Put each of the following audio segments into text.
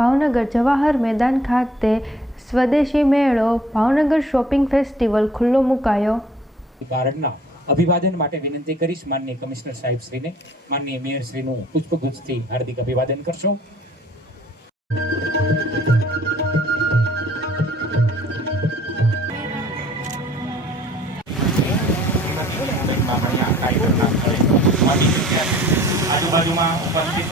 ભાવનગર જવાહર મેદાન ખાતે સ્વદેશી મેળો ભાવનગર શોપિંગ ફેસ્ટિવલ ખુલ્લો મુકાયો। ભારતના અભિવાદન માટે વિનંતી કરીશ માનનીય કમિશનર સાહેબ શ્રીને, માનનીય મેયર શ્રીનું પુષ્પગુચ્છથી હાર્દિક અભિવાદન કરશો। આજુબાજુમાં ઉપસ્થિત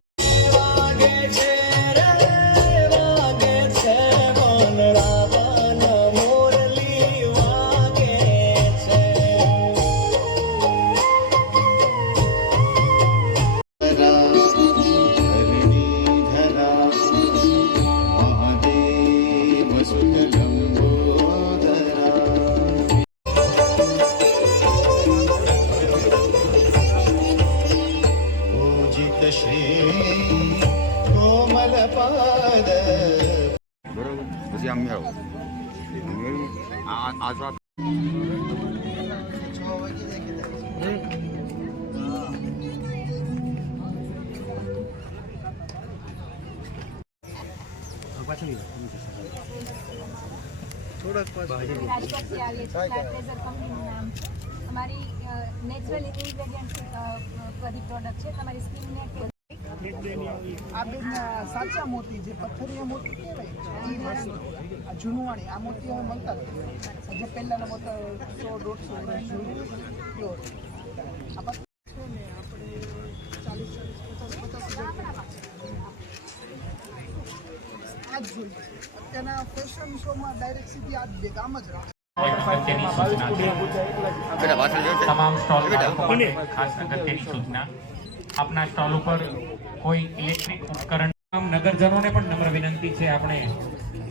પછી આમ મેળો આજવા हमारी नेचुरल इंग्रेडिएंट्स बधी प्रोडक्ट है तमारी स्किन ने આ બેન સાચા મોતી જે પથ્થરીય મોતી કહેવાય એ વસ્તુ આ જૂનવાણી આ મોતી હવે મળતા જે પહેલાના મોતા 100-150 વર્ષ જૂનું પ્યોર આ છે ને આપણે 40-50 આ જ જોઈએ અત્યારના ફેશન શોમાં ડાયરેક્ટ સીધી આ જ બે કામ જ રાખે। તમામ સ્ટોલ ખાસ અગત્યની સૂચના, આપના સ્ટોલ ઉપર કોઈ ઇલેક્ટ્રિક ઉપકરણ નગરજનોને પણ નમ્ર વિનંતી છે, આપણે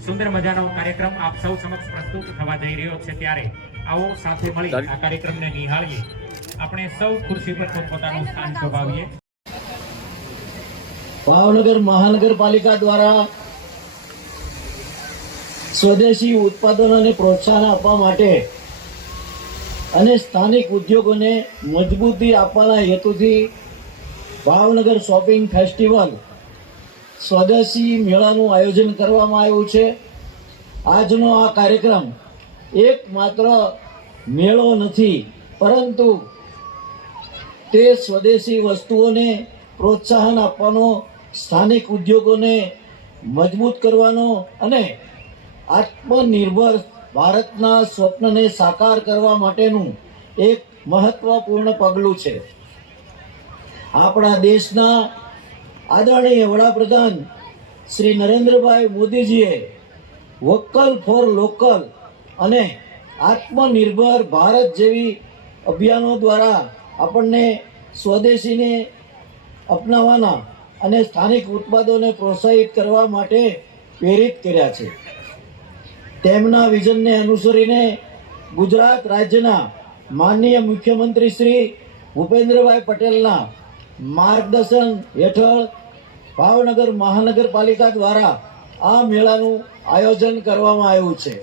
સુંદર મજાનો કાર્યક્રમ આપ સૌ સમક્ષ પ્રસ્તુત થવા જઈ રહ્યો છે, ત્યારે આવો સાથે મળી આ કાર્યક્રમને નિહાળીએ, આપણે સૌ ખુરશી પર પોતાનું સ્થાન શોભાવીએ। ભાવનગર મહાનગરપાલિકા દ્વારા સ્વદેશી ઉત્પાદનોને પ્રોત્સાહન આપવા માટે અને સ્થાનિક ઉદ્યોગોને મજબૂતી આપવાના હેતુથી ભાવનગર શોપિંગ ફેસ્ટિવલ સ્વદેશી મેળાનું આયોજન કરવામાં આવ્યું છે। આજનો આ કાર્યક્રમ એકમાત્ર મેળો નથી, પરંતુ તે સ્વદેશી વસ્તુઓને પ્રોત્સાહન આપવાનો, સ્થાનિક ઉદ્યોગોને મજબૂત કરવાનો અને આત્મનિર્ભર ભારતના સ્વપ્નને સાકાર કરવા માટેનું એક મહત્વપૂર્ણ પગલું છે। આપણા દેશના આદરણીય વડાપ્રધાન શ્રી નરેન્દ્રભાઈ મોદીજીએ વોકલ ફોર લોકલ અને આત્મનિર્ભર ભારત જેવી અભિયાનો દ્વારા આપણને સ્વદેશીને અપનાવવાના અને સ્થાનિક ઉત્પાદનોને પ્રોત્સાહિત કરવા માટે પ્રેરિત કર્યા છે। તેમના વિઝનને અનુસરીને ગુજરાત રાજ્યના માનનીય મુખ્યમંત્રી શ્રી ભૂપેન્દ્રભાઈ પટેલના માર્ગદર્શન હેઠળ ભાવનગર મહાનગરપાલિકા દ્વારા આ મેળાનું આયોજન કરવામાં આવ્યું છે।